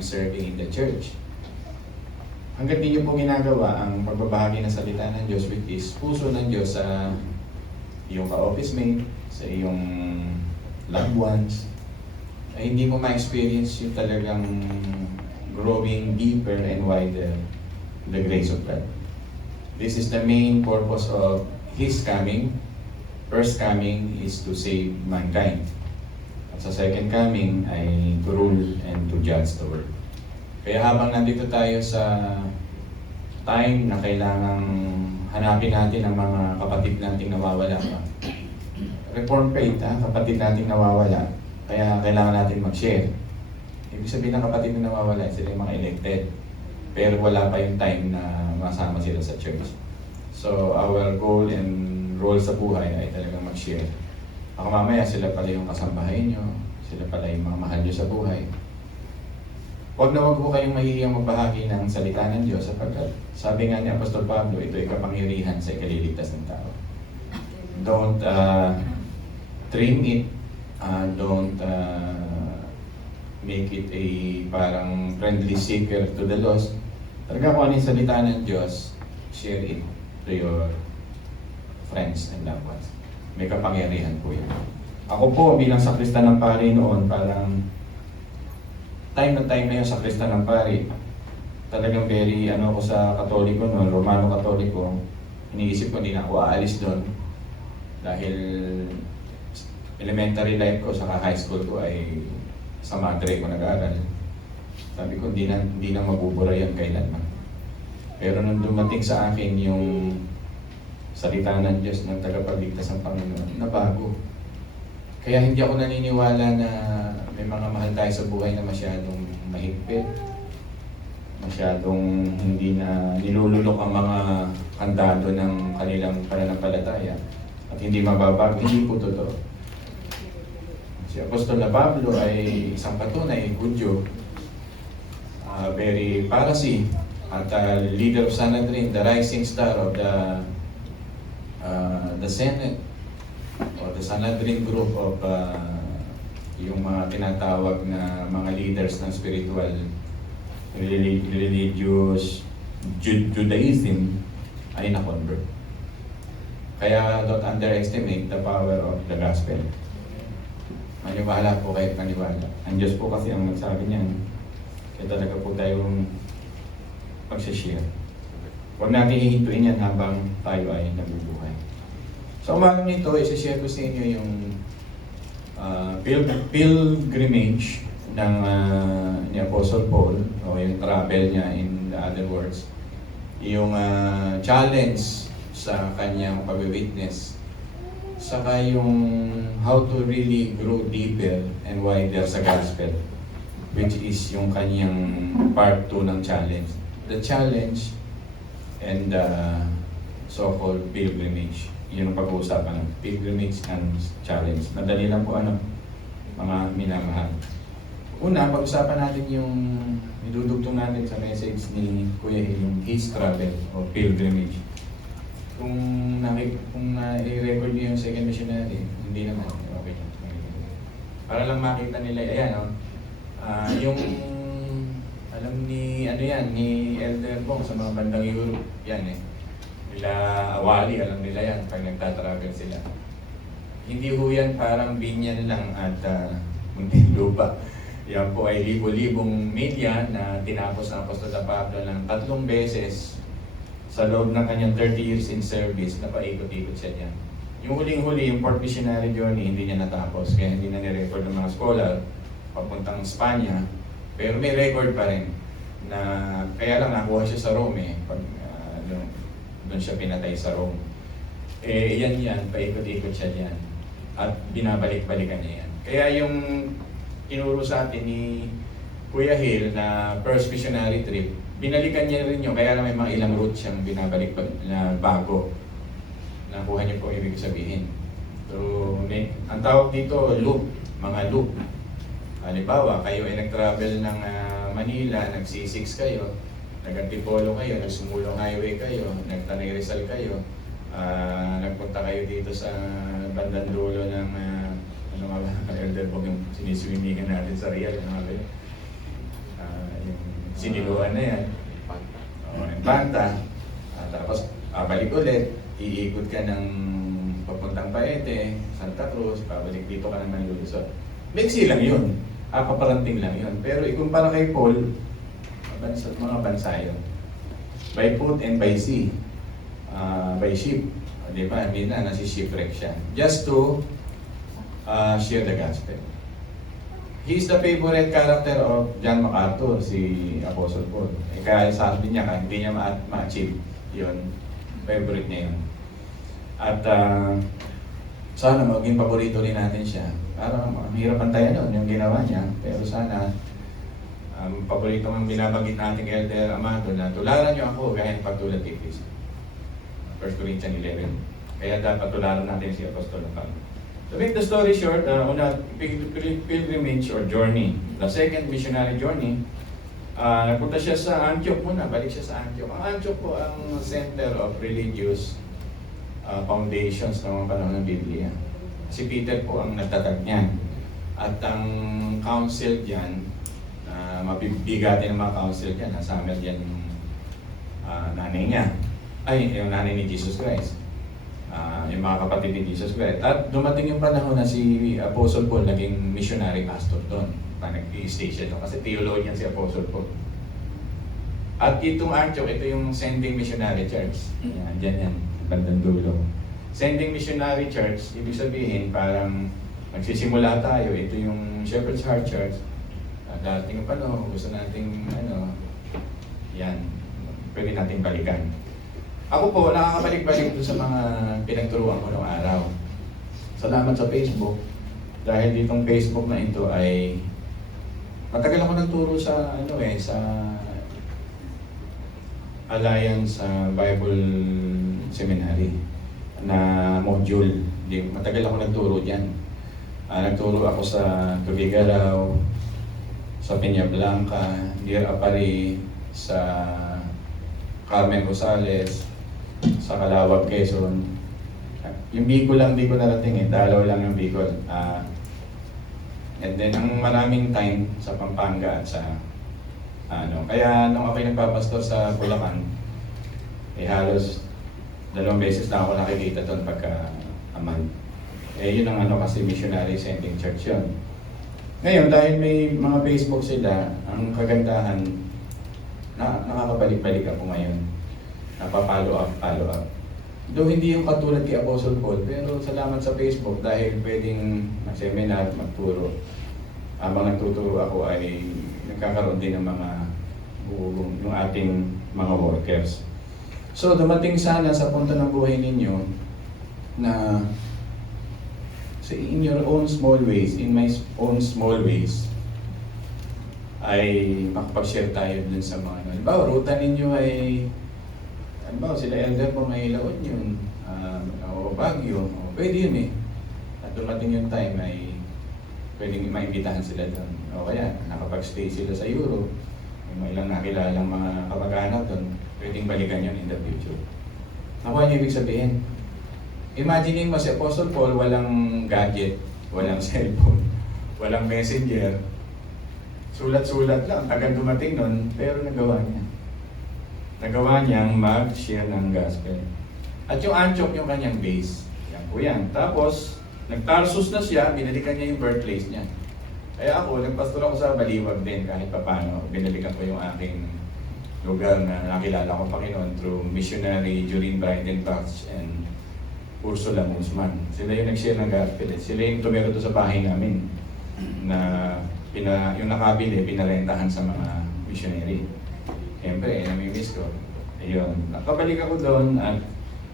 I'm serving in the church. Hanggat di nyo po ginagawa ang pagbabahagi ng salita ng Diyos, which is puso ng Diyos sa iyong ka-office mate, sa iyong loved ones, ay hindi mo ma-experience yung talagang growing deeper and wider the grace of God. This is the main purpose of His coming. First coming is to save mankind. At sa second coming ay to rule and to judge the world. Kaya habang nandito tayo sa time na kailangang hanapin natin ang mga kapatid nating nawawala pa. Reform faith, kapatid nating nawawala. Kaya kailangan natin mag-share. Ibig sabihin ng kapatid na nawawala, sila yung mga elected. Pero wala pa yung time na masama sila sa church. So our goal and role sa buhay ay talagang mag-share. Baka mamaya sila pala yung kasambahay nyo, sila pala yung mga mahal nyo sa buhay. Huwag na huwag po kayong mahihiyang magbahagi ng salita ng Diyos sapagkat sabi nga ni Apostol Pablo, ito ay kapangyarihan sa ikaliligtas ng tao. Don't trim it, don't make it a parang friendly seeker to the lost. Talaga kung ano yung salita ng Diyos, share it to your friends and loved ones. May kapangyarihan po yan. Ako po bilang sakristan ng pari noon, parang time na yun sa Krista ng Pari. Talagang very ako sa Katoliko noon, Romano Katoliko. Iniisip ko hindi na ako aalis doon dahil elementary life ko saka high school ko ay sa Madre ko nag-aaral. Sabi ko hindi na mabubura yan kailanman. Pero nung dumating sa akin yung salita ng Diyos ng tagapagligtas ng Panginoon, nabago. Kaya hindi ako naniniwala na may mga mahal tayo sa buhay na masyadong mahigpit, masyadong hindi na nilululok ang mga kandado ng kanilang pananampalataya at hindi mababago. Hindi po totoo. Si Apostol na Pablo ay isang patunay, Hudyo, very Pharisee, at leader of Sanhedrin, the rising star of the Senate o the Sanhedrin group of yung mga tinatawag na mga leaders ng spiritual, religious Judaism ay na-convert. Kaya don't underestimate the power of the gospel. Maniwala po kahit maniwala. Ang Diyos po kasi ang nagsabi niyan. Kaya talaga po tayong magsishare. Huwag natin hihintuin yan habang tayo ay nabubuhay. So umagang nito, isishare ko sa inyo yung pilgrimage ng ni Apostle Paul, o yung travel niya in the other words, yung challenge sa kanyang pag-witness, saka yung how to really grow deeper and wider sa gospel, which is yung kanyang part 2 ng challenge. The challenge and so-called pilgrimage. Yun ang pag-uusapan ng pilgrimage and challenge. Madali lang po mga minamahal. Una, pag-usapan natin yung idudugtong natin sa message ni Kuya Hill, yung his travel o pilgrimage. Kung i-record niyo yung second missionary, hindi naman. Okay. Para lang makita nila, ayan yung alam ni Elder Bong sa mga bandang Europe, yan nila Awali, alam nila yan pag nagtatravel sila. Hindi ho yan parang binyan lang at munting lupa. Yan po ay libo-libong milya na tinapos ng Apostol Pablo ng 3 beses sa loob ng kanyang 30 years in service na paikot-ikot siya dyan. Yung huling-huli, yung 4th missionary journey, hindi niya natapos. Kaya hindi na ni-record ng mga scholar papuntang Espanya. Pero may record pa rin na kaya lang nakuha siya sa Rome pag doon siya pinatay sa Rome. Yan, paikot-ikot siya dyan. At binabalik-balikan niya yan. Kaya yung tinuro sa atin ni Kuya Hill na first missionary trip, binalikan niya rin yun. Kaya lang may mga ilang route siyang binabalik na bago. Nakuha niyo po ibig sabihin. So, ang tawag dito, loop. Mga loop. Halimbawa, kayo ay nag-travel ng Manila, nag-C6 kayo, nag-Antipolo kayo, nag-Sumulong Highway kayo, nag-Tanay Rizal kayo, nagpunta kayo dito sa bandang dulo ng Elder Bog, yung siniswimmingan natin sa Real, Siniluan na yan. Infanta. Tapos, balik ulit. Iikot ka ng papuntang Paete, Santa Cruz, pabalik dito ka naman lulusot. Mixi lang yun. Paparanting lang yun. Pero ikumpara kay Paul, mga bansa yun. By foot and by sea. By ship. Di ba? Hindi na, nasi-shipwreck siya. Just to share the gospel. He's the favorite character of John MacArthur, si Apostle Paul. Kaya sabi niya, hindi niya ma-achieve yun. Favorite niya yun. At sana maging paborito rin natin siya. Parang mahirap pantayan nun yung ginawa niya. Pero sana, paborito ang binabagit natin kay Elder Amado na tularan niyo ako gaya ng pagtulad kay Cristo. 1 Corinthians 11. Kaya dapat tularan natin si Apostol Paul. To make the story short, una, pilgrimage or journey. The second missionary journey, nagpunta siya sa Antioch muna, balik siya sa Antioch. Ang Antioch po ang center of religious foundations ng mga panahon ng Biblia. Si Peter po ang nagtatag niyan. At ang council diyan, mabibigatin ng mga council diyan, nasama diyan yung nanay niya. Ay, yung nanay ni Jesus Christ. Yung mga kapatid ni Jesus Christ. At dumating yung panahon na si Apostle Paul naging missionary pastor doon. Nag-i-stay siya doon kasi theologian si Apostle Paul. At itong Antioch, ito yung Sending Missionary Church. Yan, dyan yan, bandang dulo. Sending Missionary Church, ibig sabihin parang magsisimula tayo. Ito yung Shepherd's Heart Church. Dating panahon, gusto nating yan, pwede nating balikan. Ako po, nakakabalik-balik doon sa mga pinagturuan ko noong araw. Salamat sa Facebook. Dahil ditong Facebook na ito ay matagal ako nagturo sa sa Alliance Bible Seminary na module. Matagal ako nagturo diyan. Nagturo ako sa Tubigaraw, sa Peña Blanca, Deer Apari, sa Carmen Rosales, sa Calawag, Quezon. Yung Bicol lang, di ko narating dalaw lang yung Bicol. And then, ang maraming time sa Pampanga at sa Kaya nung ako'y nagpapastor sa Bulacan, halos 2 beses na ako nakikita doon pagka-amal. Yun ang kasi missionary sending church yun. Ngayon, dahil may mga Facebook sila, ang kagandahan, nakakabalik-balik ako ngayon. Napapalo up. Though hindi yung katulad kay Apostle Paul, pero salamat sa Facebook dahil pwedeng mag-seminar, magturo. Habang nagtuturo ako ay nagkakaroon din ng mga yung ating mga workers. So dumating sana sa punto ng buhay ninyo na in your own small ways, in my own small ways, ay makapag-share tayo dun sa mga halimbawa, ruta ninyo ay halimbawa sila elder po may La Union o Baguio, pwede yun at dumating yung time ay pwedeng maimbitahan sila doon o kaya nakapag-stay sila sa Europe, may ilang nakilalang mga kamag-anak doon, pwedeng balikan yun in the future. Ako ang ibig sabihin, imagine mo si Apostle Paul walang gadget, walang cellphone, walang messenger, sulat-sulat lang, tagal dumating nun, pero nagawa niya. Nagawa niyang mag-share ng gospel. At yung Antioch yung kanyang base. Yan po yan. Tapos, nag-Tarsus na siya, binalikan niya yung birthplace niya. Kaya ako, nagpastor ako sa Baliwag din kahit papano. Binalikan ko yung aking lugar na nakilala ko Panginoon through missionary Jurin Bridenbach and Ursula Musman. Sila yung nag-share ng gospel. Sila yung tumiro doon sa bahay namin na yung nakabili, pinarentahan sa mga missionary. Siyempre, namimiss ko. Ayun, nakabalik ako doon at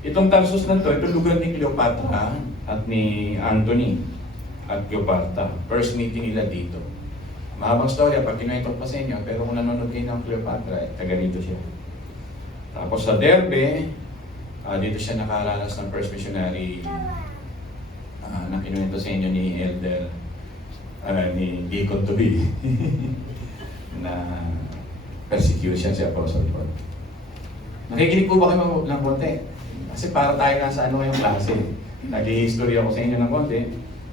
itong Tarsus na to, itong lugar ni Cleopatra at ni Anthony at Cleopatra. First meeting nila dito. Mahabang storya, pag kinuwento pa sa inyo, pero kung nanonood kayo ng Cleopatra, taga dito siya. Tapos sa Derbe, dito siya nakaranas ng first missionary na kinuwento sa inyo ni Elder, ni Deacon Tubi, na persecution si Apostle Paul. Nakikinig po ba kayo ng konti? Kasi para tayo nasa ngayong klase. Nag-i-history ako sa inyo ng konti.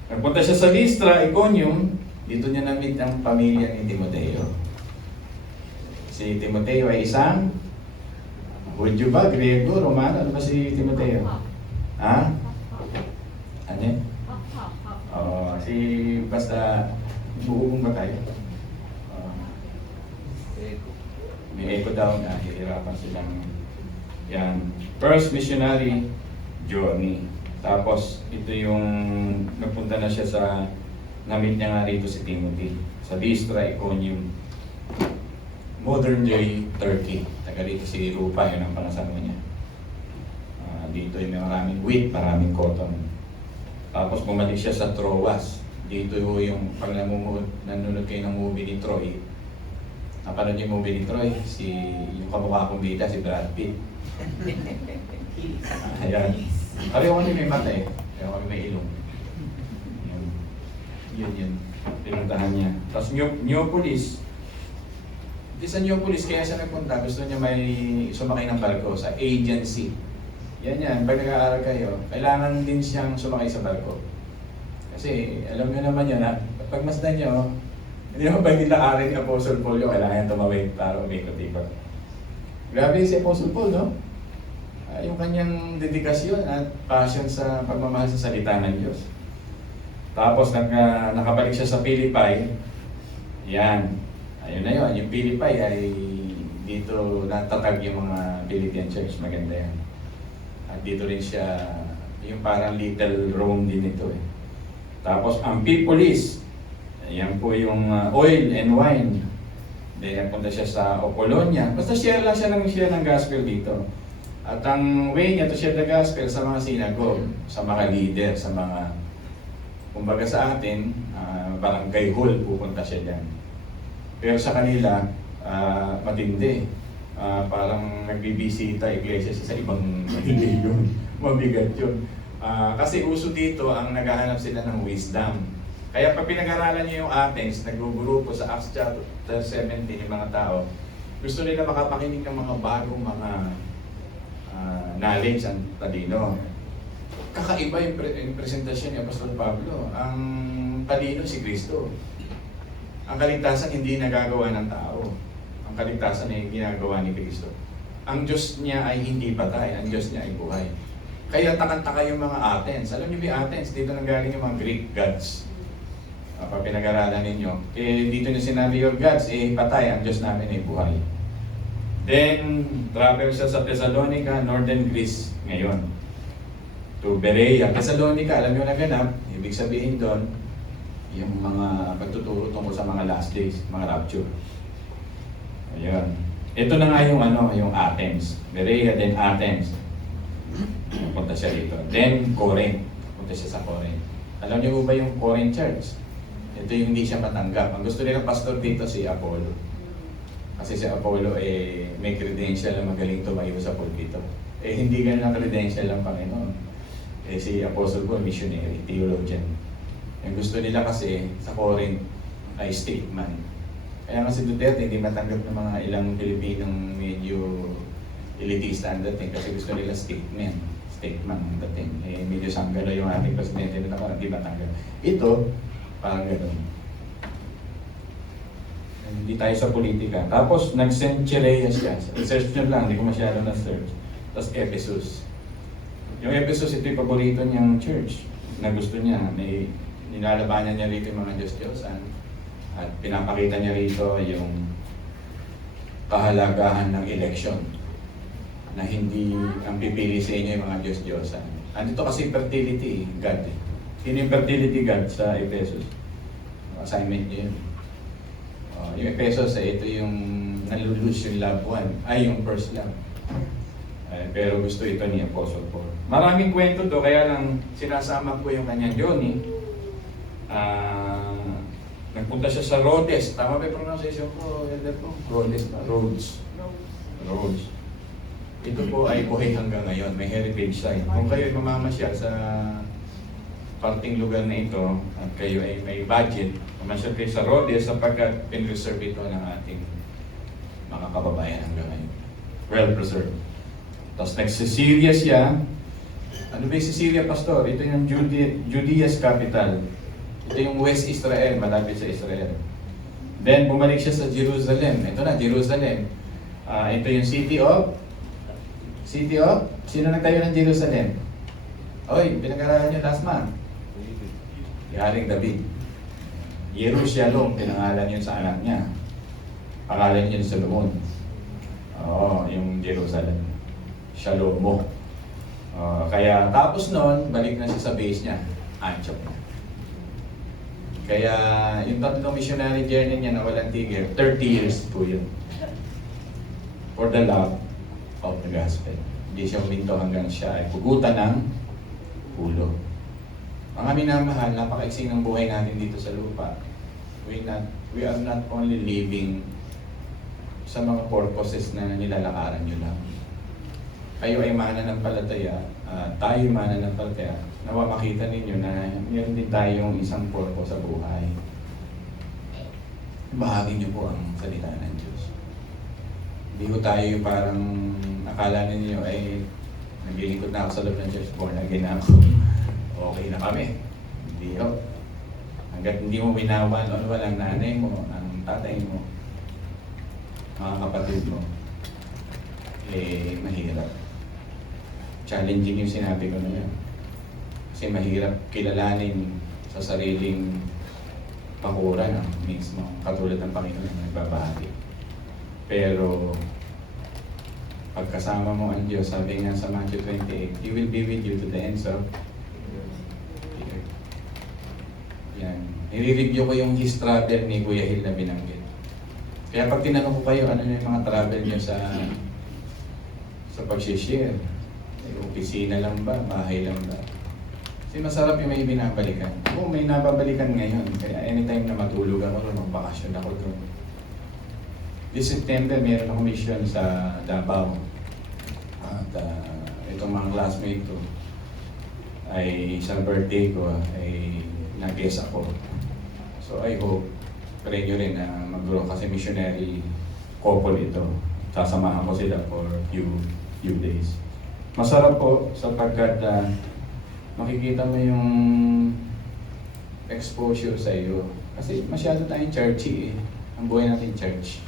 Nagpunta siya sa Lystra, Iconium. Dito niya na-meet ang pamilya ni Timoteo. Si Timoteo ay isang Hudyo ba? Griego? Romano? Ano ba si Timoteo? Ha? Ano yun? Si basta buong ba tayo? May echo daw na hihirapan silang yan. First missionary journey. Tapos ito yung nagpunta na siya sa namit niya nga rito si Timothy sa Lystra, Iconium, modern day Turkey. Taga dito si Rupa, yun ang pangasawa niya. Dito yung maraming wheat, maraming cotton. Tapos bumalik siya sa Troas. Dito yung pag nanonood kayo ng movie ni Troy. Napanood yung movie ni Troy, yung kamukha kong bida, si Brad Pitt. Ayan. Pareho kami may mata eh. Pareho kami may ilong. Yun. Pinuntahan niya. Tapos Neapolis. Di sa Neapolis, kaya siya nagpunta, gusto niya may sumakay ng barko sa agency. Yan. Pag nag-aaral kayo, kailangan din siyang sumakay sa barko. Kasi alam niyo naman yun ha, pag masdan niyo, hindi naman pwede lakarin ni Apostle Paul yung kailangan tumawid para umikot-ikot. Grabe si Apostle Paul, no? Yung kanyang dedikasyon at passion sa pagmamahal sa salita ng Diyos. Tapos nakabalik siya sa Philippi. Yan. Ayun na yun. Yung Philippi ay dito natatag yung mga Philippine church. Maganda yan. At dito rin siya, yung parang little Rome din ito eh. Tapos Amphipolis. Yan po yung oil and wine. Then punta siya sa Apollonia. Basta share ng gospel dito. At ang way niya to share the gospel sa mga synagogue, sa mga leader, sa mga, kumbaga sa atin, barangay hall, pupunta siya dyan. Pero sa kanila, matindi. Parang nagbibisita iglesia sa ibang religion. Mabigat yun. Kasi uso dito ang naghahanap sila ng wisdom. Kaya pag pinag-aralan niyo yung Athens, naggugrupo sa Acts chapter 17 yung mga tao, gusto nila makapakinig ng mga bagong mga knowledge ang talino. Kakaiba yung presentasyon ni Apostol Pablo. Ang talino si Kristo. Ang kaligtasan hindi nagagawa ng tao. Ang kaligtasan ay ginagawa ni Kristo. Ang Diyos niya ay hindi patay. Ang Diyos niya ay buhay. Kaya takang-taka yung mga Athens. Alam niyo ba Athens? Dito nanggaling yung mga Greek gods. Pag pinag-aralan ninyo. Dito niya sinabi your gods, patay. Ang Diyos namin ay buhay. Then, travel siya sa Thessalonica, Northern Greece ngayon. To Berea. Thessalonica, alam niyo na ganap, ibig sabihin doon, yung mga pagtuturo tungkol sa mga last days, mga rapture. Ayun. Ito na nga yung Athens. Berea, then Athens. Punta siya dito. Then, Corinth. Punta siya sa Corinth. Alam niyo ba yung Corinth Church? Ito yung hindi siya matanggap. Ang gusto nilang pastor dito si Apollo. Kasi si Apollo may credential na magaling tumayo sa pulpito. Hindi ganun ang credential ng Panginoon. Si Apostle Paul, missionary, theologian. Yung gusto nila kasi sa Corinth ay statement. Kaya nga si Duterte hindi matanggap ng mga ilang Pilipinong medyo elitista ang dating kasi gusto nila statement ang dating. Medyo sanggalo yung ating presidente na parang hindi matanggap. Ito, parang gano'n. Hindi tayo sa politika. Tapos nag-Cenchreae siya. Research nyo lang, hindi ko masyado na-search. Tapos Ephesus. Yung Ephesus, ito yung paborito niyang church na gusto niya. May nilalabanan niya rito yung mga Diyos-Diyosan. At pinapakita niya rito yung kahalagahan ng election na hindi ang pipili sa inyo yung mga Diyos-Diyosan. Andito kasi fertility God. Sino yung fertility God sa Ephesus? Assignment niyo yun. Yung Ephesus, ito yung nalulus yung loved one. Ay, yung first love. Pero gusto ito ni Apostle Paul. Maraming kwento to, kaya lang sinasama ko yung kanyang journey. Nagpunta siya sa Rhodes. Tama ba yung pronunciation ko? Rhodes. Ito po ay buhay hanggang ngayon. May heritage site. Kung kayo mamamasyal sa parting lugar na ito at kayo ay may budget, mamasyal kayo sa Rhodes sapagkat pin-reserve ito ng ating mga kababayan hanggang ngayon. Well preserved. Tapos nagsi-Syria siya. Ano ba yung Syria, Pastor? Ito yung Judea's capital. Ito yung West Israel, malapit sa Israel. Then bumalik siya sa Jerusalem. Ito na, Jerusalem. Ito yung sino nagtayo ng Jerusalem? Oy, pinag-aralan niyo last month. Haring David. Jerusalem, pinangalan yun sa anak niya. Pangalan niya ni Solomon. Oo, yung Jerusalem. Shalom mo. Kaya tapos noon, balik na siya sa base niya. Antioch na. Kaya yung tatlong missionary journey niya na walang tigil, 30 years po yun. For the love of the gospel. Hindi siya uminto hanggang siya ay pugutan ng ulo. Mga minamahal, napakaiksi ng buhay natin dito sa lupa. We are not only living sa mga purposes na nilalakaran nyo lang. Kayo ay mananampalataya, tayo mananampalataya, nawa makita ninyo na meron din tayong isang purpose sa buhay. Bahagi nyo po ang salita ng Diyos. Hindi ko tayo parang akala ninyo ay naglilingkod na ako sa loob ng church, born again ako. Okay na kami. Hindi ho. Hanggat hindi mo winawan o walang nanay mo, ang tatay mo, mga kapatid mo, mahirap. Challenging yung sinabi ko na yan. Kasi mahirap kilalanin sa sariling pakuran mismo, katulad ng Panginoon na nagbabahagi. Pero pagkasama mo ang Diyos, sabi nga sa Matthew 28, He will be with you to the ends of the earth. Yan. I-review ko yung his travel ni Kuya Hil na binanggit. Kaya pag tinanong ko kayo, ano yung mga travel niyo sa pag-share? Opisina lang ba? Bahay lang ba? Kasi masarap yung may binabalikan. Oo, may nababalikan ngayon. Kaya anytime na matulog ako, magbakasyon ako doon. This September, meron akong mission sa Davao. At itong mga classmate ko ay sa birthday ko ay nag-guest ako. So I hope pray nyo rin na mag-grow kasi missionary couple ito. Sasamahan ko sila for few days. Masarap po sapagkat makikita mo yung exposure sa iyo. Kasi masyado tayong churchy eh. Ang buhay natin church.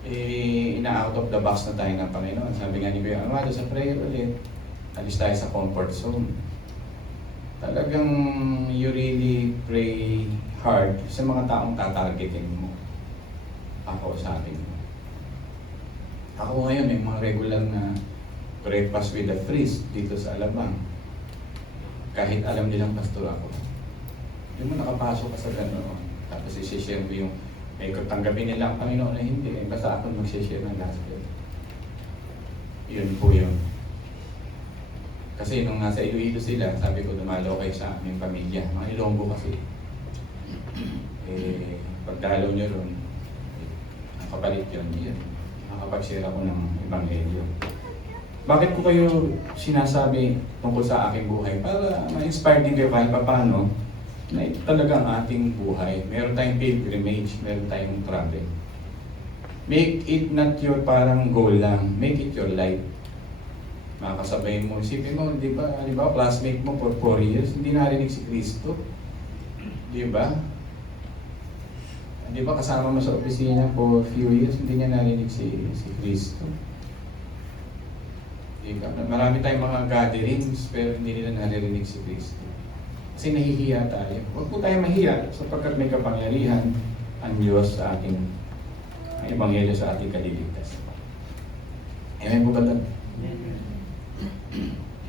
Ina-out of the box na tayo ng Panginoon. Sabi nga ni Kuya Amado sa prayer ulit, alis tayo sa comfort zone. Talagang you really pray hard sa mga taong tatargetin mo. Ako sa akin. Ako ngayon may mga regular na breakfast with the priest dito sa Alabang. Kahit alam nilang pastor ako. Hindi mo nakapasok ka sa ganoon. Tapos isi-share mo yung tanggapin nila ang Panginoon na hindi. Basta ako mag-share ng gospel. Yun po yun. Kasi nung nasa Iloilo sila, sabi ko dumalo kayo sa aming pamilya. Mga Ilonggo kasi. Pagdalaw nyo ron, ang kapalit yun. Makapag-share ako ng Ebanghelyo. Bakit ko kayo sinasabi tungkol sa aking buhay? Para ma-inspire din kayo kahit paano na ito talaga ang ating buhay. Meron tayong pilgrimage, meron tayong travel. Make it not your parang goal lang. Make it your life. Makakasabay mo. Isipin mo, di ba, classmate mo for 4 years, hindi narinig si Kristo. Di ba? Di ba kasama mo sa opisina for few years, hindi niya narinig si Kristo. Marami tayong mga gatherings, pero hindi nila naririnig si Kristo. Kasi nahihiya tayo. Huwag po tayo mahiya sapagkat may kapangyarihan ang Diyos sa ating Ebanghelyo sa ating kaliligtas. Amen po ba doon?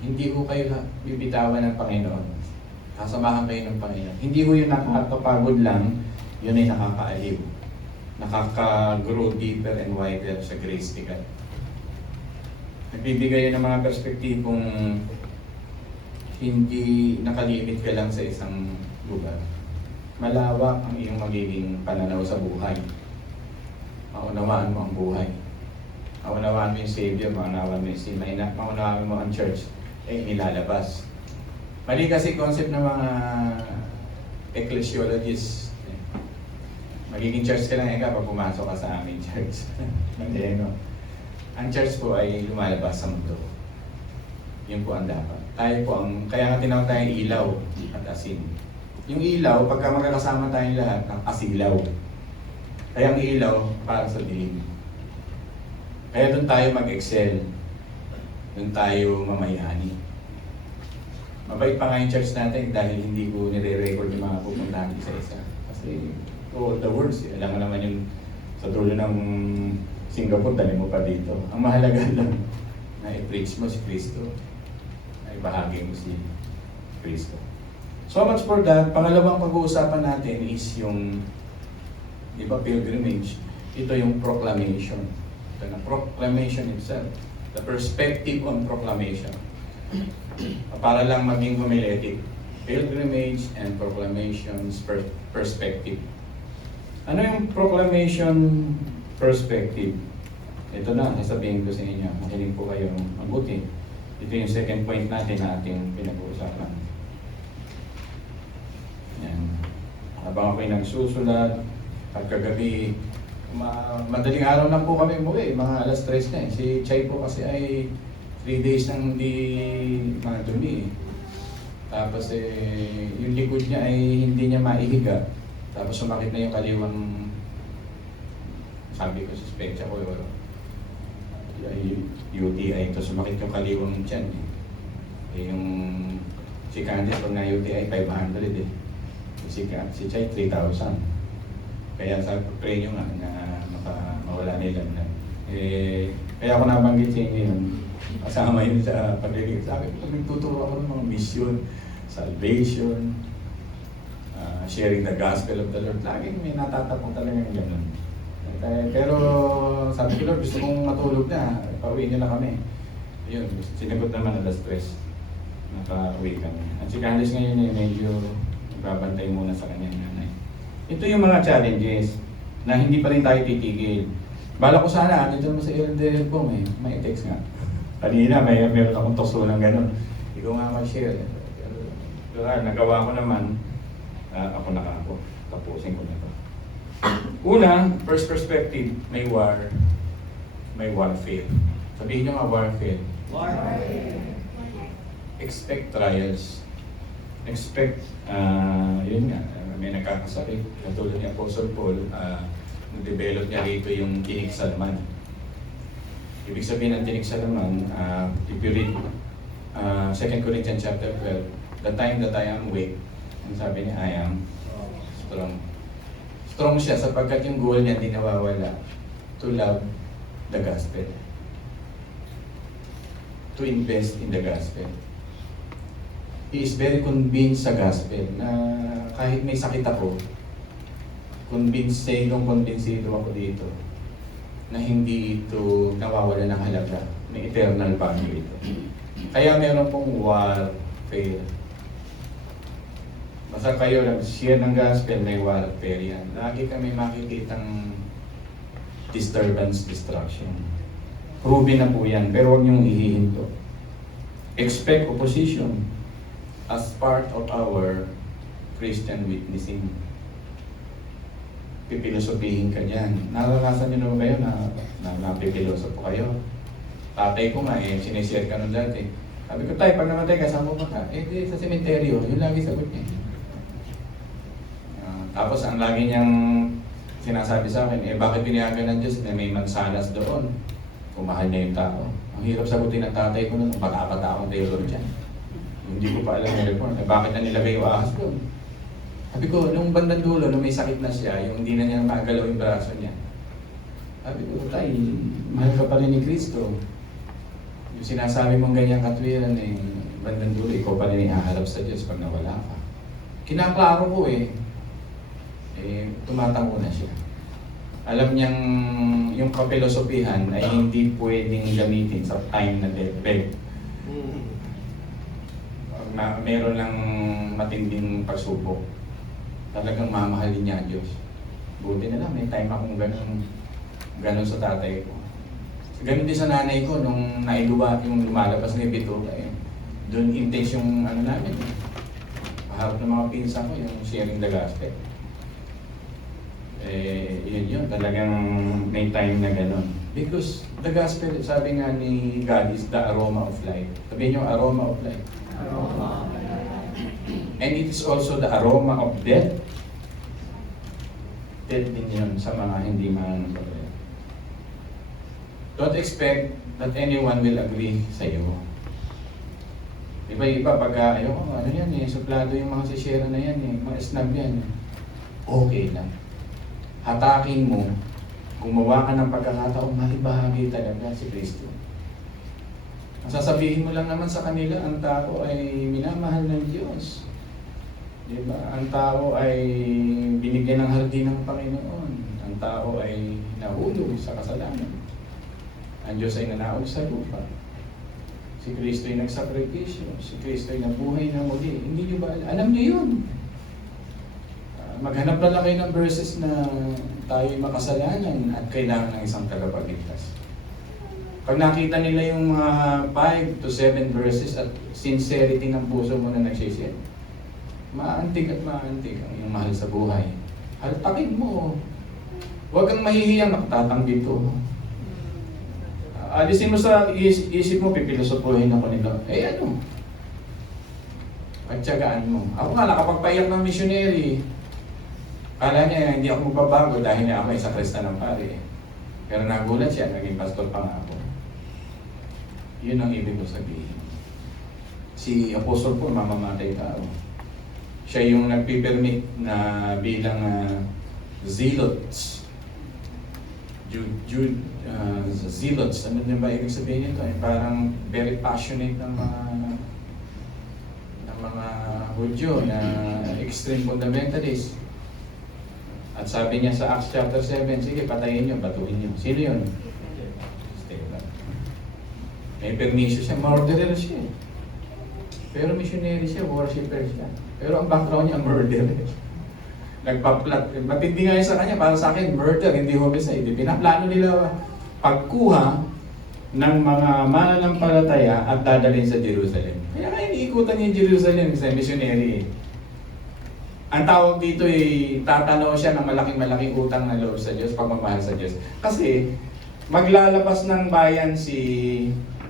Hindi ko kayo bibitawan ng Panginoon. Kasamahan kayo ng Panginoon. Hindi ko yung nakakapagod lang, yun ay nakakaaliw. Nakaka-grow deeper and wider sa grace ni God. Nagbibigay ng mga perspektibong hindi nakalimit ka lang sa isang lugar. Malawak ang iyong magiging pananaw sa buhay. Maunawaan mo ang buhay. Maunawaan mo yung Savior, maunawaan mo yung Sinai, maunawaan mo ang church, nilalabas. Mali kasi concept ng mga ecclesiologists. Magiging church ka lang pag pumasok ka sa aming church. Hindi, no? Ang church po ay lumalabas sa mundo. Yun po ang dapat. Tayo po ang, kaya nga tinawag tayong ilaw at asin. Yung ilaw, pagka magkakasama tayong lahat, ng asilaw. Kaya ang ilaw para sa dilim. Kaya doon tayo mag-excel. Doon tayo mamayani. Mabait pa nga yung church natin dahil hindi ko nire-record yung mga pupuntahan isa-isa. Kasi all the words, alam mo naman yung sa dulo ng Singapore, dali mo pa dito. Ang mahalaga lang na i-preach mo si Kristo. Ay bahagi mo si Kristo. So much for that. Pangalawang pag-uusapan natin is yung, di ba, pilgrimage. Ito yung proclamation. Ito na proclamation itself. The perspective on proclamation. Para lang maging homiletic. Pilgrimage and proclamation's perspective. Ano yung proclamation perspective? Ito na, sasabihin ko sa inyo. Makinig po kayo mabuti. Ito yung second point natin na ating pinag-uusapan. Yan. Habang ako'y nagsusulat, at kagabi, madaling araw na po kami umuwi, mga alas 3 na eh. Si Chay po kasi ay 3 days nang hindi madumi. Tapos yung likod niya ay hindi niya maihiga. Tapos sumakit na yung kaliwang, sabi ko, suspect ako, UTI ito, sumakit yung kaliwang tiyan. Yung si Candice, pag na UTI, 500 eh. Si Chay, 3,000. Kaya sabi ko, pray nyo nga na mawala nila na. Kaya ako nabanggit sa inyo yun. Kasama yun sa pag-release. Sabi ko, nagtuturo ako ng mga mission, salvation, sharing the gospel of the Lord. Laging may natatapang talaga ng ganun. Pero sabi ko, Lord, gusto kong matulog na. Pauwi nyo na kami. Yun, sinagot naman alas 3. Nakauwi kami. At si Candice ngayon medyo nagbabantay muna sa kanyang nanay. Ito yung mga challenges na hindi pa rin tayo titigil. Bala ko sana, dito naman sa elder po, may text nga. Kanina, meron akong tukso ng gano'n. Hindi ko nga mag-share. Pero nagawa ko naman, ako nakako. Tapusin ko na ito. Una, first perspective, may warfare. Sabihin nyo nga warfare. Warfare. Expect trials. Expect, yun nga, may nagkakasakit. Katulad ni Apostle Paul, nag-develop niya rito yung tinig sa laman. Ibig sabihin ng tinig sa laman, if you read 2 Corinthians chapter 12, the time that I am weak, ang sabi niya, I am strong. Strong siya sapagkat yung goal niya hindi nawawala, to love the gospel. To invest in the gospel. He is very convinced sa gospel na kahit may sakit ako, kumbinsido ako dito na hindi ito nawawala ng halaga, may eternal value ito. Kaya meron pong warfare. Basta kayo nag-share ng gospel, may warfare yan. Lagi kami makikitang disturbance, distraction. Proven na po yan, pero huwag niyong ihihinto. Expect opposition as part of our Christian witnessing. Pipilosopihin ka dyan. Naranasan niyo naman kayo na napipiloso po kayo. Tatay ko nga sinishare ka nun dati. Sabi ko, tay, pag namatay ka, saan mo pa ka? Sa sementeryo. Yun lagi sagot niya. Tapos ang lagi niyang sinasabi sa akin, bakit pinayagan ng Diyos na may mansanas doon? Kung mahal niya yung tao. Ang hirap sagutin ng tatay ko nun, bata-bata akong tailor dyan. Hindi ko pa alam yung report. Bakit na nilagay yung ahas doon? Sabi ko, nung bandang dulo, nung may sakit na siya, yung hindi na niya makagalaw yung braso niya. Sabi ko, tay, mahal ka pa rin ni Kristo. Yung sinasabi mong ganyang katwiran, bandang dulo, ikaw pa rin ihaharap sa Diyos pag nawala ka. Kinaklaro ko tumatango na siya. Alam niyang yung kapilosopihan ay hindi pwedeng gamitin sa time na deathbed. Meron ng matinding pagsubok. Talagang mamahalin niya Diyos. Buti na lang, may time akong ganun sa tatay ko. Ganun din sa nanay ko, nung nailuwa, yung lumalabas ng bituka, doon intense yung namin. Paharap ng mga pinsan ko, yung sharing the gospel. Yun, talagang may time na ganun. Because the gospel, sabi nga ni God, is the aroma of life. Sabihin niyo, aroma of life. Aroma. And it is also the aroma of death. reflected din yun sa mga hindi mananampalataya. Don't expect that anyone will agree sa iyo. Iba-iba pag ayoko, ano yan eh, suplado yung mga sishera na yan eh, mga snob yan. Okay lang. Hatakin mo, gumawa ka ng pagkakataong maibahagi talaga si Kristo. Sasabihin mo lang naman sa kanila, ang tao ay minamahal ng Diyos. Diba? Ang tao ay binigyan ng hardin ng Panginoon. Ang tao ay nahulog sa kasalanan. Ang Diyos ay nanaog sa lupa. Si Kristo ay nagsakripisyo. Si Kristo ay nabuhay na muli. Hindi nyo ba alam nyo yun? Maghanap na lang kayo ng verses na tayo ay makasalanan at kailangan ng isang tagapagligtas. Pag nakita nila yung mga 5 to 7 verses at sincerity ng puso mo na nagsisip, maantig at maantig ang iyong mahal sa buhay. Haltakin mo. Huwag kang mahihiyang nakatatanggi ko. Alisin mo sa isip mo, pipilosopuhin ako nila. Eh ano? Pagtyagaan mo. Ako nga, nakapagpaiyak ng missionary. Kala niya, hindi ako magbabago dahil na ako ay sakrista ng pare. Pero nagulat siya, naging pastor pa nga ako. Yun ang ibig ko sabihin. Si Apostle Paul, mamamatay tao. Siya yung nagpipermit na bilang zealots. Zealots, ano din ba ibig sabihin nito? Parang very passionate ng mga Hudyo na extreme fundamentalist. At sabi niya sa Acts chapter 7, sige patayin niyo, batuhin niyo. Sino yun? Stephen. May permission siya, murderer siya. Pero missionary siya, worshipper siya. Pero ang background niya, murderer. Nagpa-plot. Matindi nga yun sa kanya, para sa akin, murder, hindi homicide. Pinaplano nila pagkuha ng mga mananampalataya at dadalhin sa Jerusalem. Kaya nga iniikutan niya yung Jerusalem sa missionary. Ang tawag dito ay tatanaw siya ng malaking-malaking utang na loob sa Diyos, pagmamahal sa Diyos. Kasi maglalabas ng bayan si,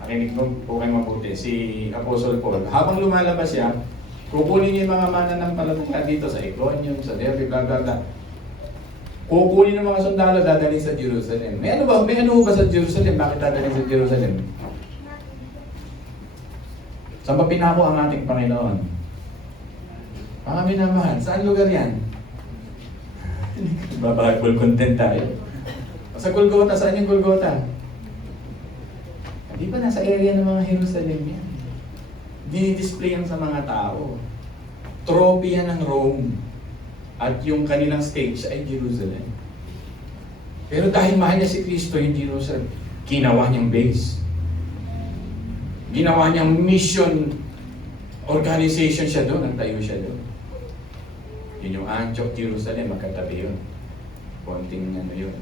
nakinig mo po kayo mabuti, si Apostle Paul. Habang lumalabas siya, kukunin niya yung mga mananampalataya dito sa Iconium, sa Derbe, bla bla bla. Kukunin ng mga sundalo, dadalhin sa Jerusalem. May ano ba sa Jerusalem? Bakit dadalhin sa Jerusalem? Saan ba pinako ang ating Panginoon? Mga minamahal, saan lugar yan? Bible content tayo. Sa Golgotha, saan yung Golgotha? Hindi ba nasa area ng mga Jerusalem yan? Dinidisplay yan sa mga tao. Trophy yan ng Rome. At yung kanilang stage ay Jerusalem. Pero dahil mahal niya si Kristo yung Jerusalem, ginawa niyang base. Ginawa niyang mission organization siya doon, nagtayo siya doon. Yun yung Antioch, Jerusalem, magkatabi yun. Konting ano yun.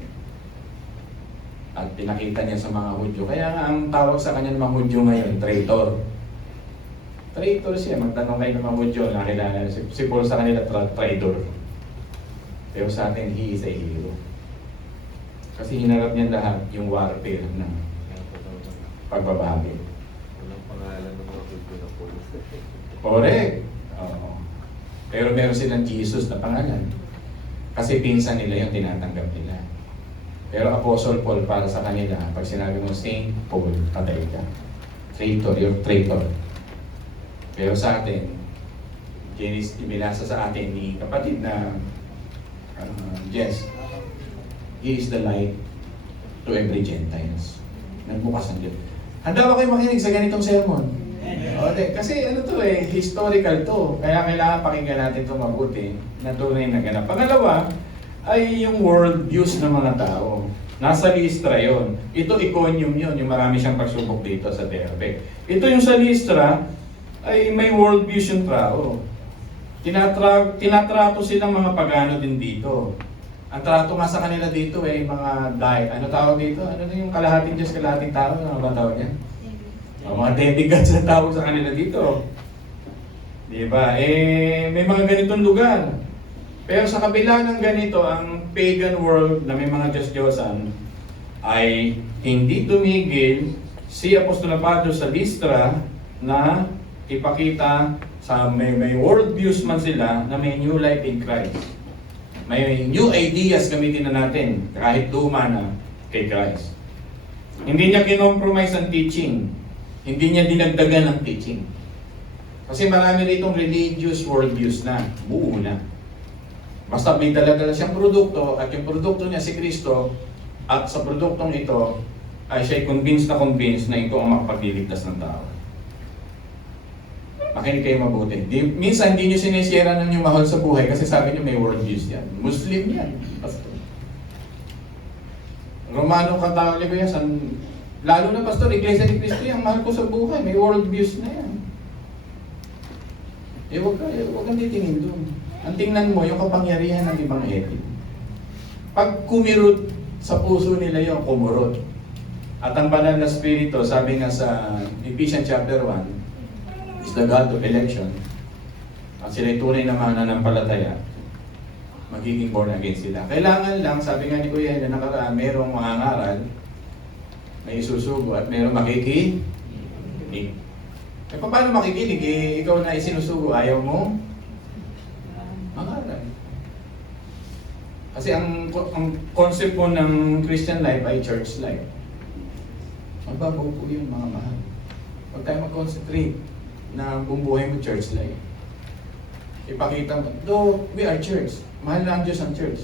At pinakita niya sa mga Hudyo. Kaya nga ang tawag sa kanya ng mga Hudyo ngayon, traitor. Traitor siya. Magtanong kayo ng mga Hudyo, nakilala si Paul sa kanila, traitor. Pero sa atin, he is a hero. Kasi hinarap niya lahat yung warfare ng pagbabahagi. Walang pangalan ng mga Hudyo na Paul. Correct. Oo. Pero meron silang Jesus na pangalan. Kasi pinsan nila yung tinatanggap nila. Pero Apostle Paul para sa kanila, pag sinabi mo Saint Paul, patay ka. Traitor, you're traitor. Pero sa atin, binasa sa atin ni kapatid na Jess, he is the light to every Gentiles. Nagbukas ng Diyos. Handa ba kayo makinig sa ganitong sermon? Okay, kasi ano to historical to. Kaya kailangan pakinggan natin ito mabuti na tunay na ganap. Pangalawa, ay yung world views ng mga tao. Nasa Listra yon. Ito Iconium yon, yung marami siyang pagsubok dito sa Derbe. Ito yung sa Listra, ay may world views yung tao. Tinatrato silang mga pagano din dito. Ang trato nga sa kanila dito mga ano tawag dito? Ano yung kalahating Diyos, kalahating tao? Ano ba tawag yan? Mga demigods na tawag sa kanila dito. Diba? May mga ganitong lugar. Pero sa kabila ng ganito, ang pagan world na may mga Diyos-Diyosan ay hindi tumigil si Apostol Pablo sa Listra na ipakita sa may world views man sila na may new life in Christ. May new ideas gamitin na natin kahit luma na kay Christ. Hindi niya kinompromise ang teaching. Hindi niya dinagdagan ang teaching. Kasi marami ritong religious worldviews na, buo na. Basta may dala-dala siyang produkto at yung produkto niya si Kristo at sa produktong ito ay siya'y convinced na ito ang makapagliligtas ng tao. Makinig kayo mabuti. Minsan hindi nyo sinisira ng yung mahal sa buhay kasi sabi nyo may worldviews yan. Muslim yan. Pastor. Romano Katoliko yan. Lalo na pastor, Iglesia ni Cristo yan. Mahal ko sa buhay. May worldviews na yan. Huwag kang titingin doon. Ang tingnan mo, yung kapangyarihan ng ibang etik. Pag kumirot sa puso nila yung kumurot. At ang banal na spirito, sabi nga sa Ephesians chapter 1, is the God of election. At sila'y tunay na mananampalataya, magiging born again sila. Kailangan lang, sabi nga ni Kuya na nakaraan, merong mangangaral, may isusugo at merong makikinig. Eh paano makikinig? Eh, ikaw na isinusugo, ayaw mo mangaral. Kasi ang concept po ng Christian life ay church life. Magbabaw po yun mga mahal. Huwag tayo mag-concentrate na bumubuhay mo church life. Ipakita mo, though we are church, mahal na ang Diyos ang church.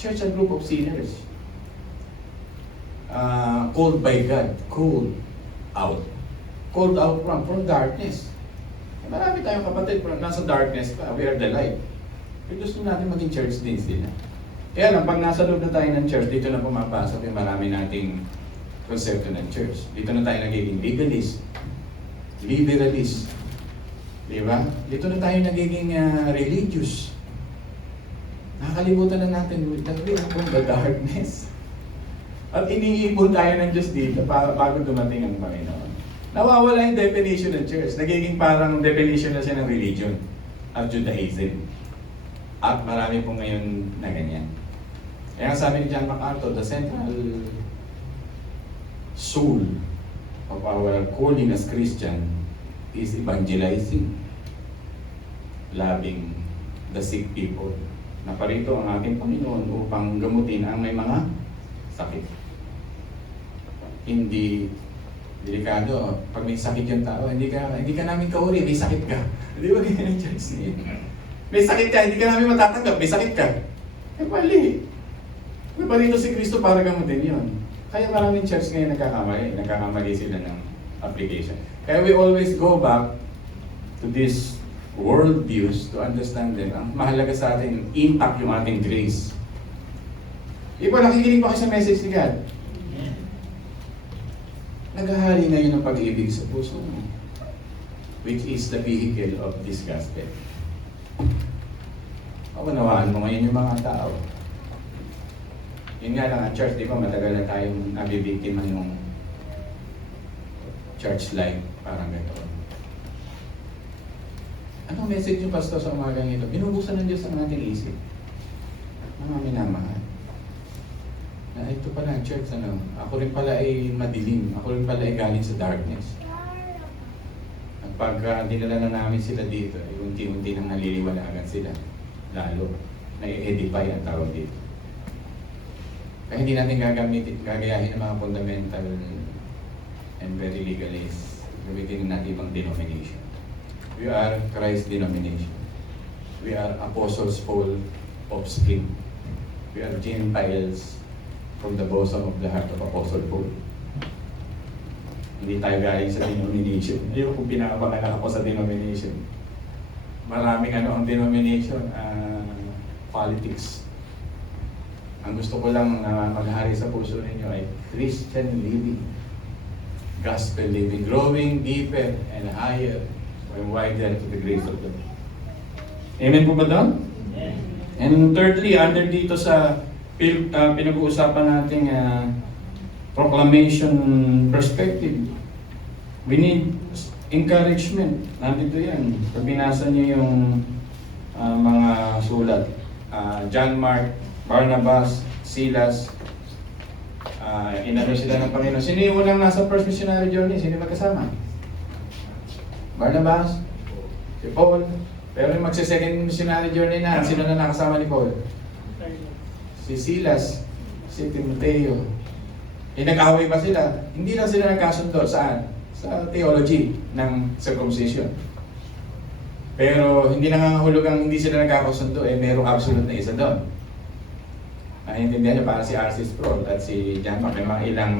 Church a group of sinners. Called by God. Called out. Called out from darkness. Marami tayong kapatid, nasa darkness pa, we are the light. Pero gusto natin maging church din sila. Kaya lang, pag nasa loob na tayo ng church, dito na pumapasok yung marami nating konsepto ng church. Dito na tayo nagiging legalist, liberalist. Di ba? Dito na tayo nagiging religious. Nakakalimutan na natin with the way from the darkness. At iniipon tayo ng Diyos dito bago dumating ang Panginoon. Nawawala yung definition ng church. Nagiging parang definition na siya ng religion at Judaism. At marami po ngayon na ganyan. Kaya sabi ni John MacArthur, the central soul of our calling as Christian is evangelizing, loving the sick people. Naparito ang ating Panginoon upang gamutin ang may mga sakit. Hindi delikado. Pag may sakit yung tao, hindi ka namin kauri, may sakit ka. Hindi ba ganyan ang church niya? May sakit ka, hindi ka namin matatanggap, may sakit ka. Eh mali. May parito si Kristo para gamutin yun. Kaya maraming church ngayon nagkakamali sila ng application. Kaya we always go back to these world views to understand them. Ang mahalaga sa atin, impact yung ating grace. Iba, nakikinig pa kayo sa message ni God. Naghahari ngayon ang pag-ibig sa puso mo, which is the vehicle of this gospel. Maunawaan mo ngayon yung mga tao. Yun nga lang ang church, di ba matagal na tayong nabibiktima ng church life, parang gano'n. Anong message yung pastor sa umagang ito? Binubuksan ng Diyos ang ating isip. Mga minamahal. Na ito pala ang church, ako rin pala ay madilim. Ako rin pala ay galing sa darkness. At pag dinala na namin sila dito, unti-unti nang naliliwanagan sila. Lalo, na-edify ang tawag dito. Kaya hindi natin gagayahin ng mga fundamental and very legalist. Gamitin natin ibang denomination. We are Christ denomination. We are Apostles' Paul offspring. We are Gentiles from the bosom of the heart of Apostle Paul. Hindi tayo galing sa denomination. Hindi ko kung pinakapanganak ako sa denomination. Maraming ang denomination, politics. Ang gusto ko lang na maghari sa puso ninyo ay Christian living, gospel living, growing deeper and higher and wider to the grace of God. Amen po ba doon? Amen. And thirdly, under dito sa pinag-uusapan nating proclamation perspective, we need encouragement. Nandito yan. Pag binasa niyo yung mga sulat, John Mark, Barnabas, Silas, inano sila ng Panginoon. Sino yung unang nasa first missionary journey? Sino magkasama? Barnabas, si Paul. Pero yung magsi-second missionary journey na, sino na nakasama ni Paul? si Silas, si Timoteo. Nag-away pa sila. Hindi lang sila nagkasundo. Saan? Sa theology ng circumcision. Pero hindi nangangahulugang hindi sila nagkakasundo, merong absolute na isa doon. Naiintindihan niyo, para si R.C. Sproul at si John Mark, may mga ilang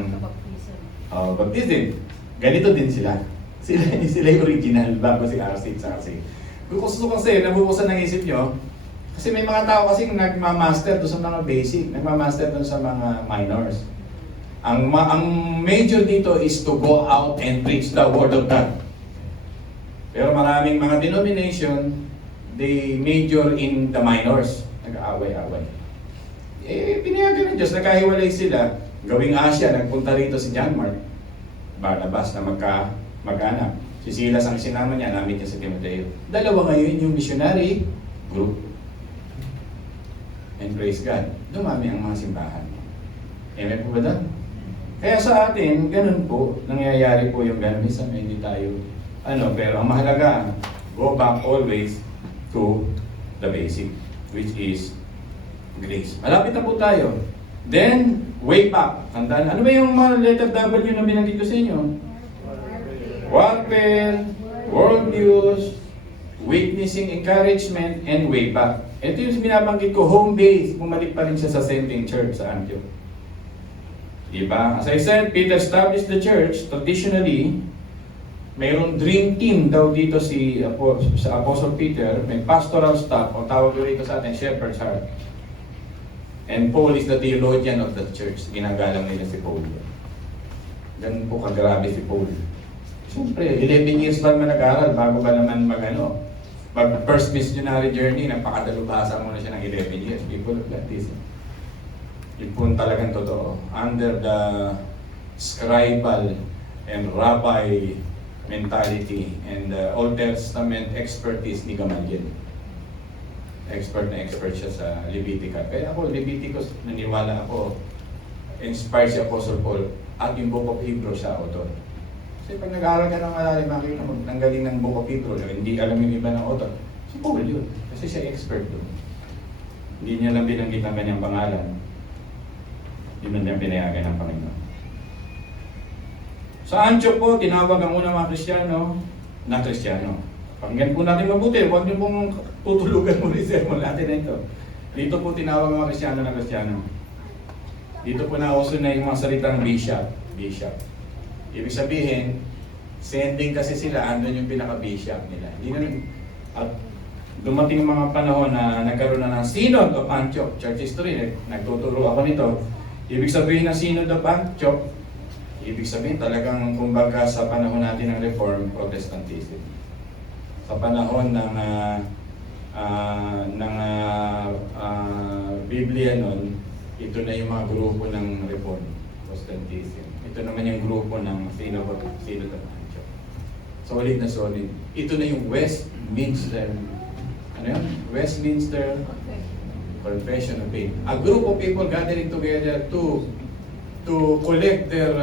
baptism. Ganito din sila. Sila yung original bago si R.C. at si gusto ko kasi, nabubusan ng isip nyo, kasi may mga tao kasi nagmamaster doon sa mga basic, nagmamaster doon sa mga minors. Ang major dito is to go out and preach the Word of God. Pero maraming mga denomination, they major in the minors. Nag-aaway-aaway. Pinayagan ng Diyos, nagkahiwalay sila. Gawing Asya, nagpunta rito si John Mark, Barnabas na mag-anak. Si Silas ang sinama niya, namin niya sa Timoteo. Dalawa ngayon yung missionary group. And praise God, dumami ang mga simbahan. Amen po ba doon? Kaya sa atin, ganun po, nangyayari po yung ganun. Minsan hindi tayo, pero ang mahalaga, go back always to the basic, which is grace. Malapit na po tayo. Then, way back. Tandaan, ano ba yung mga letter W na binanggit ko sa inyo? Warfare, worldviews, witnessing, encouragement, and way back. Ito yung binabanggit ko, home base. Bumalik pa rin siya sa sending church sa Antioch. Diba? As I said, Peter established the church. Traditionally, mayroong dream team daw dito sa Apostle Peter. May pastoral staff, o tawag ko rito sa atin, shepherd's heart. And Paul is the theologian of the church. Ginagalang nila si Paul. Ganun po kagrabe si Paul. Siyempre, 11 years pa naman nag-aral bago ba naman first missionary journey, napakadalubhasa muna siya ng 11 years. People of that is. Yun po talagang totoo. Under the scribal and rabbi mentality and the Old Testament expertise ni Gamaliel. Expert siya sa Leviticus. Kaya ako, Leviticus, naniwala ako, inspired si Apostle Paul at yung Book of Hebrews sa author. Kasi pag nag-aaral ka ng malalim, makikita mo, ang galing ng Book of Hebrews, hindi alam yung iba ng author. Si Paul yun, kasi siya expert doon. Hindi niya lang binanggit ang kanyang pangalan. Yun na niya pinayagan ng Panginoon. Sa Antioch po, tinawag ang unang mga Kristiyano na Kristiyano. Pakinggan po natin mabuti, huwag niyo pong tutulugan mo rin sermon natin na ito. Dito po tinawag ang mga Kristiyano na Kristiyano. Dito po nauso na yung mga salitang bishop. Ibig sabihin, sending kasi sila, andun yung pinaka-bishop nila. At dumating mga panahon na nagkaroon na ng Synod of Antioch, church history, nagtuturo ako nito. Ibig sabihin ng Synod of Antioch, ibig sabihin talagang kumbaga sa panahon natin ng Reform, Protestantism. Sa panahon ng Biblia nun, ito na yung mga grupo ng Reform, Protestantism. Ito naman yung grupo ng Synod of Antioch. Solid na solid. Ito na yung Westminster. Ano yun? Westminster Confession of Faith. A group of people gathering together to collect their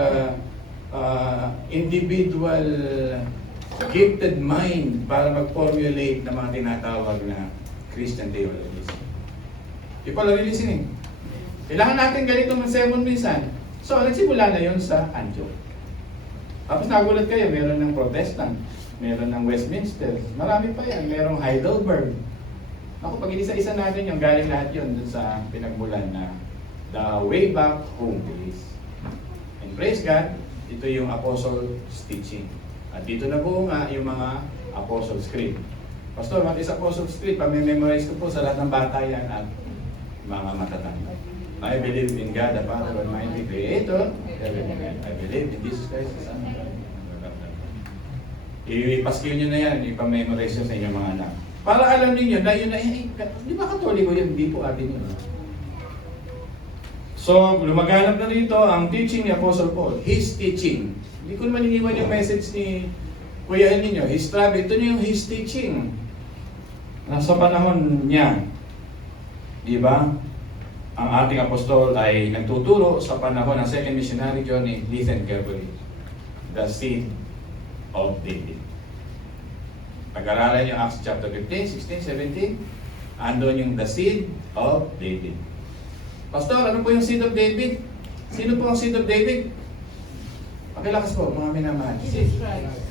individual gifted mind para mag-formulate ng mga tinatawag na Christian theologies. People are listening. Kailangan natin ganito ng sermon minsan. So, nagsimula na yon sa Antioch. Tapos nagulat kayo, meron ng Protestant, meron ng Westminster, marami pa yan, merong Heidelberg. Ako, pag inisa-isa natin yung galing lahat yun dun sa pinagmulan na the way back home base. And praise God, ito yung Apostles' teaching. At dito na po nga yung mga Apostles' Creed. Pastor, what is Apostles' Creed? Pag-memorize ko po sa lahat ng bata yan at mga matatanda. I believe in God, the Father Almighty, Creator, heaven and earth. I believe in Jesus Christ, the Son of God. Ipaskiw nyo na yan, ipamemorize nyo sa inyong mga anak. Para alam niyo na yun na, di ba Katoliko yun? Hindi po atin yun. So, lumaganap na dito ang teaching ni Apostle Paul. His teaching. Hindi ko naman iniwan yung message ni Kuya El Nino. His travel. Ito na yung his teaching. Nasa panahon niya. Di ba? Ang ating apostol ay nagtuturo sa panahon ng second missionary journey. Listen carefully. The seed of David. Pag-aralan yung Acts chapter 15, 16, 17, andun yung the seed of David. Pastor, ano po yung seed of David? Sino po ang seed of David? Pakilakas po, mga minamahal. Jesus Christ.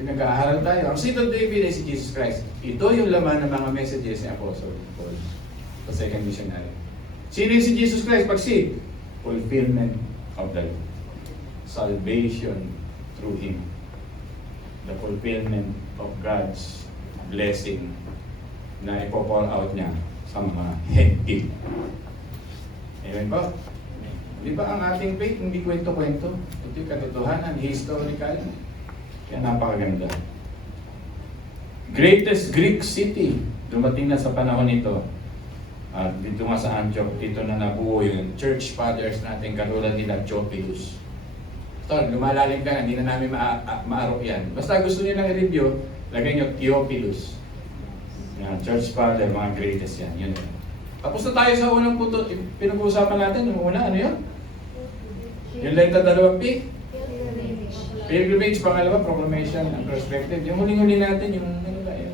Pinag-aaral tayo. Ang seed of David ay si Jesus Christ. Ito yung laman ng mga messages ni Apostle Paul sa second missionary. Sino yung si Jesus Christ? Pag seed, fulfillment of the law. Salvation through Him. The fulfillment of God's blessing na ipo-pour out niya sa mga hentil. Amen ba? Di ba ang ating faith hindi kwento-kwento? Ito yung katotohanan, historical. Kaya napakaganda. Greatest Greek city. Dumating na sa panahon nito. At dito nga sa Antioch, dito na nabuo yung church fathers natin katulad nila Theophilus. Ito, lumalalim ka na, hindi na namin maarok yan. Basta gusto niyo lang i-review, lagay nyo Theophilus. Yan, church father, mga greatest yan. Yun. Tapos na tayo sa unang punto, pinag-uusapan natin, yung una, ano yun? Yung lenta dalawang P? Pilgrimage, pangalawa, proclamation, and perspective. Yung huling-huli natin, yung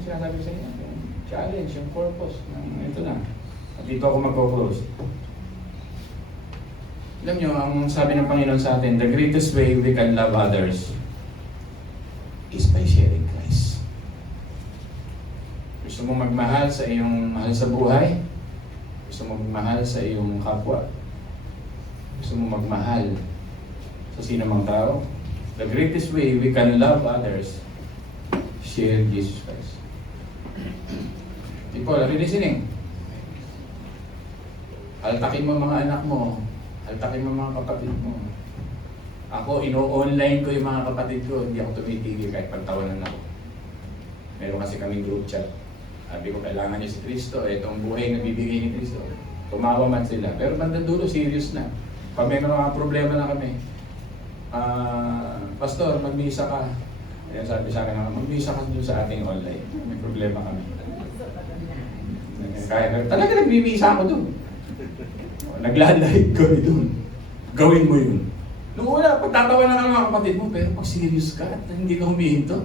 sinasabi ko sa inyo, yung challenge, yung purpose. Ito na. At dito ako mag-close. Alam nyo, ang sabi ng Panginoon sa atin, the greatest way we can love others is by sharing Christ. Gusto mo magmahal sa iyong mahal sa buhay? Gusto mo magmahal sa iyong kapwa? Gusto mo magmahal sa sino mang tao? The greatest way we can love others, share Jesus Christ. People, are you listening? Haltakin mo mga anak mo. Haltakin mo mga kapatid mo. Ako, ino-online ko yung mga kapatid ko. Hindi ako tumitigil kahit pagtawanan ako. Meron kasi kaming group chat. Sabi ko, kailangan niyo si Kristo. Itong buhay na bibigay ni Kristo. Tumawa man sila. Pero bandang dulo, serious na. Pag may mga problema na kami, Pastor, magmisa ka. Ayan, sabi sa akin, magmisa ka doon sa ating online. May problema kami. Kaya talaga nagmimisa ako doon. Nagla-live kami doon. Gawin mo yun. Noong una, pagtatawa na ka ng mga kapatid mo, pero pag serious ka at hindi ka humihinto,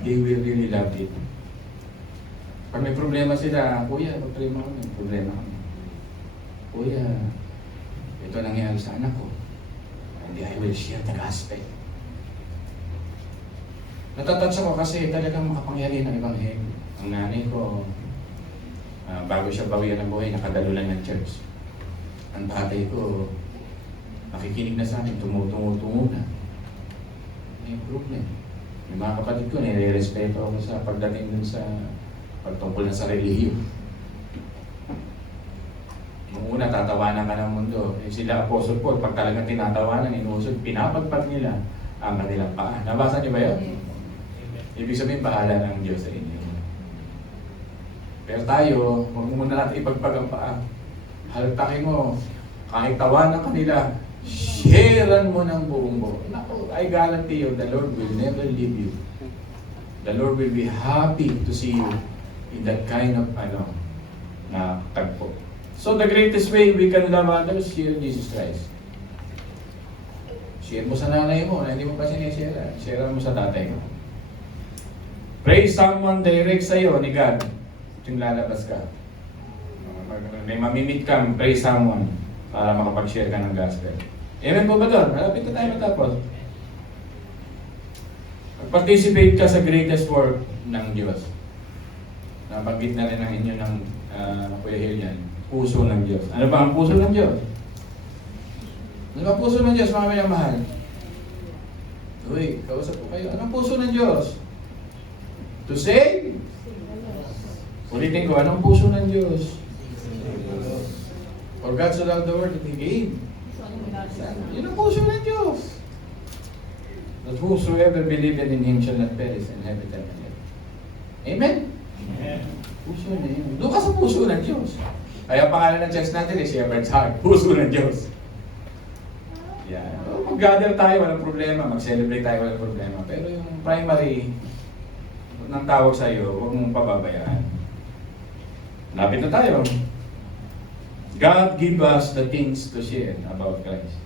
they will really love it. Pag may problema sila, Kuya, problema kami. Kuya, ito nangyari sa anak ko. And I will share the gospel. Natatouch ako kasi talagang makapangyarihan ng Ebanghelyo. Ang nanay ko, bago siya bawian ng buhay, nakadalo lang ng church. Ang tatay ko, nakikinig na sa akin, tumutungo na. May problem. Yung mga kapatid ko, nire-respeto ako sa pagdating dun sa pagtungkol na sa relihiyon. Nung una, tatawanan ka ng mundo. Sila Apostle Paul, pag talagang tinatawanan, inusod, pinapagpag nila ang kanilang paa. Nabasa niyo ba yun? Ibig sabihin, bahala ng Diyos sa inyo. Pero tayo, huwag muna natin ipagpag ang paa. Haltakin mo, kahit tawanan ka nila, sharean mo ng buong buo. Naku, I guarantee you, the Lord will never leave you. The Lord will be happy to see you in that kind of na tagpo. So the greatest way we can love others, share Jesus Christ. Share mo sa nanay mo, na hindi mo pa sinishare. Share mo sa tatay mo. Pray someone direct sa'yo ni God. Yung lalabas ka. May mamimit ka, pray someone para makapag-share ka ng gospel. Amen po ba doon? Malapit na tayo matapos. Participate ka sa greatest work ng Diyos. Nabanggit na rin ang inyo ng Kuya Hill yan. Puso ng Diyos. Ano ba ang puso ng Diyos? Ano ba ang puso ng Diyos, mga minamahal? Uy, kausap ko kayo. Anong puso ng Diyos? To save? Ulitin ko, anong puso ng Diyos? For God so loved the world that He gave. Yun ang puso ng Diyos. That whosoever believeth in Him shall not perish and have eternal life. Amen? Amen. Puso na yun. Doon ka sa puso ng Diyos. Kaya pangalan ng church natin is Shepherd's Heart. Puso ng Diyos. Yan. Mag-gather tayo, walang problema. Mag-celebrate tayo, walang problema. Pero yung primary ng tawag sa iyo, huwag mong pababayaan. Lapit na tayo. God give us the things to share about Christ.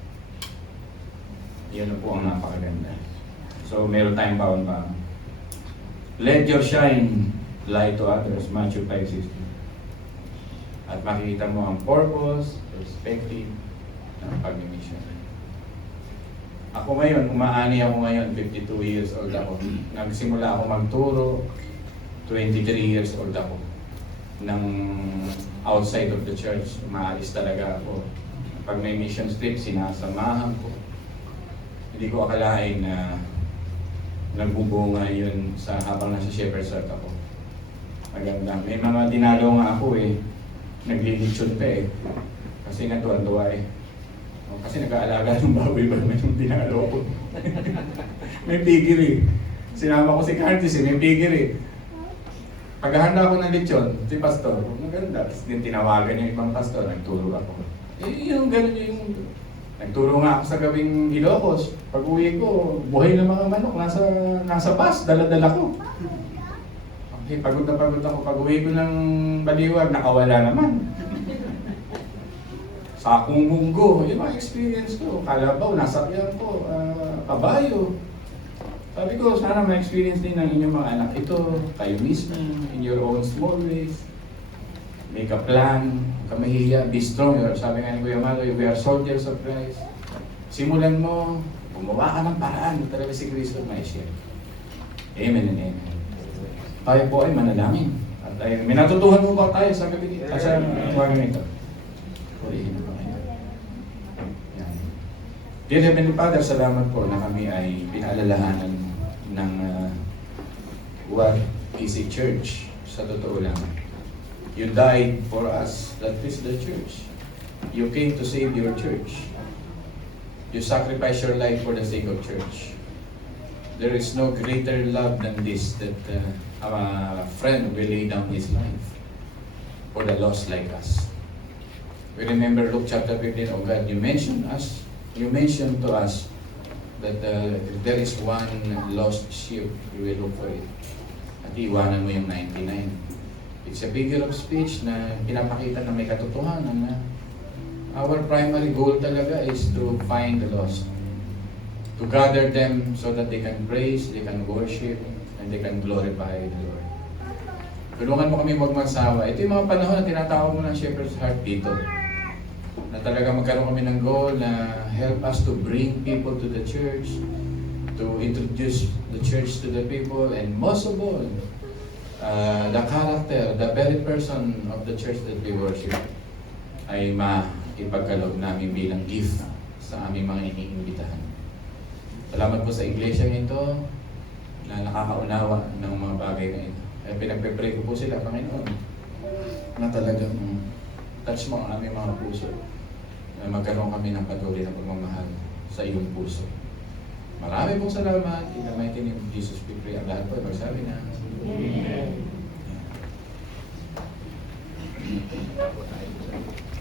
Yan po ang napakaganda. So, meron tayong baon pa. Let your shine light to others. Matthew 5:16. At makikita mo ang purpose, perspective ng pag-mission. Ako ngayon, umaani ako ngayon, 52 years old ako. Nagsimula ako magturo, 23 years old ako. Nang outside of the church, umaalis talaga ako. Pag may mission trip, sinasamahan ko. Hindi ko akalain na nagbubunga yun sa habang nasa Shepherd's Heart ako. Maganda. May mga dinalo nga ako eh. Naglilitsyon pa eh. Kasi natuwa-tuwa eh. Kasi nag-aalaga ng baboy ba naman yung dinalo ko. May pigil eh. Sinama ko si Curtis eh, may pigil eh. Paghahanda ako ng lechon, si pastor, maganda. Tapos din tinawagan yung ibang pastor, nagturo ako. Eh yung gano'n yung... Nagturo nga ako sa gawing Ilocos. Pag uwi ko, buhay na mga manok, nasa bus, dala-dala ko. Okay, pagod na pagod ako. Pag uwi ko ng Baliwag, nakawala naman. Sakong munggo, yung mga experience ko. Kalabaw, nasakyan ko, kabayo. Sabi ko, sana ma-experience din ng inyong mga anak ito, kayo mismo, in your own small ways. Make a plan, huwag ka mahihiya, be strong. Sabi nga ni Kuya Malo, we are soldiers of Christ. Simulan mo, gumawa ka ng paraan, talaga si Kristo may share. Amen and amen. Tayo po ay manalangin. At ay, may natutuhan mo ba tayo sa gabi nito? Sa umaga nito? Purihin mo kayo. Yan. Dear Heavenly Father, salamat po na kami ay pinaalalahanan ng what is a church. Sa totoo lang. You died for us, that is the church. You came to save your church. You sacrificed your life for the sake of church. There is no greater love than this, that a friend will lay down his life for the lost like us. We remember Luke chapter 15, oh God, you mentioned to us that there is one lost sheep, you will look for it. At iwanan mo yung 99. It's a figure of speech na pinapakita na may katotohanan na our primary goal talaga is to find the lost. To gather them so that they can praise, they can worship, and they can glorify the Lord. Tulungan mo kami huwag magsawa. Ito yung mga panahon na tinatawag mo ng Shepherd's Heart dito. Na talaga magkaroon kami ng goal na help us to bring people to the church, to introduce the church to the people, and most of all, the character, the very person of the church that we worship ay maipagkaloob namin bilang gift sa aming mga iniimbitahan. Salamat po sa iglesia ito na nakakaunawa ng mga bagay na ito. Ay pinagpe-pray ko po sila, Panginoon, na talagang touch mo ang aming mga puso na magkaroon kami ng patuloy na pagmamahal sa iyong puso. Marami pong salamat. In the mighty name of Jesus, we pray. Ang lahat po ay magsabi na Amen.